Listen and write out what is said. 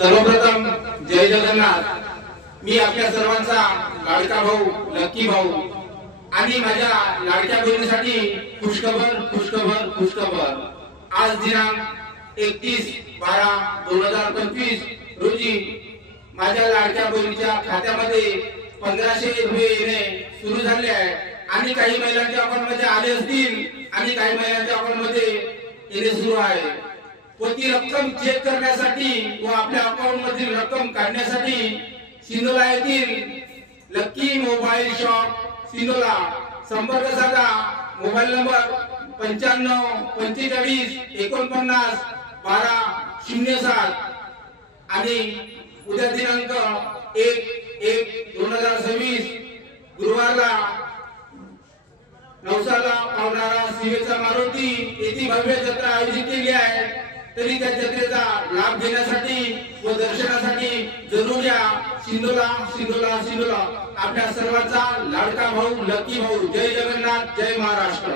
सर्वप्रथम जय जगन्नाथ। मी आपल्या सर्वांचा लाडका भाऊ लक्की भाऊ आणि माझ्या लाडक्या बहिणीसाठी खुशखबर खुशखबर खुशखबर। आज दिनांक 31/12/2025 रोजी माझ्या लाडक्या बहिणीच्या खात्यामध्ये 1500 रुपये येणे सुरू झाले आहे आणि काही महिलांच्या अकाउंटमध्ये आले असतील आणि काही महिलांच्या अकाउंटमध्ये येणे सुरू आहे। व ती रक्कम चेक करण्यासाठी व आपल्या अकाउंट मधील रक्कम काढण्यासाठी सिंधोला येथील लक्की मोबाईल शॉप सिंधोला संपर्क साधा। मोबाईल नंबर 95 45 49 1207 आणि उद्या दिनांक 1/1/2026 गुरुवारला नवसाला पावणारा शिवेचा मारुती येथे भव्य जत्रा आयोजित केली आहे। तरी त्या जत्रेचा लाभ घेण्यासाठी व दर्शनासाठी जरूर या सिंधोला सिंधोला सिंधोला। आपल्या सर्वांचा लाडका भाऊ लक्की भाऊ। जय जगन्नाथ, जय महाराष्ट्र।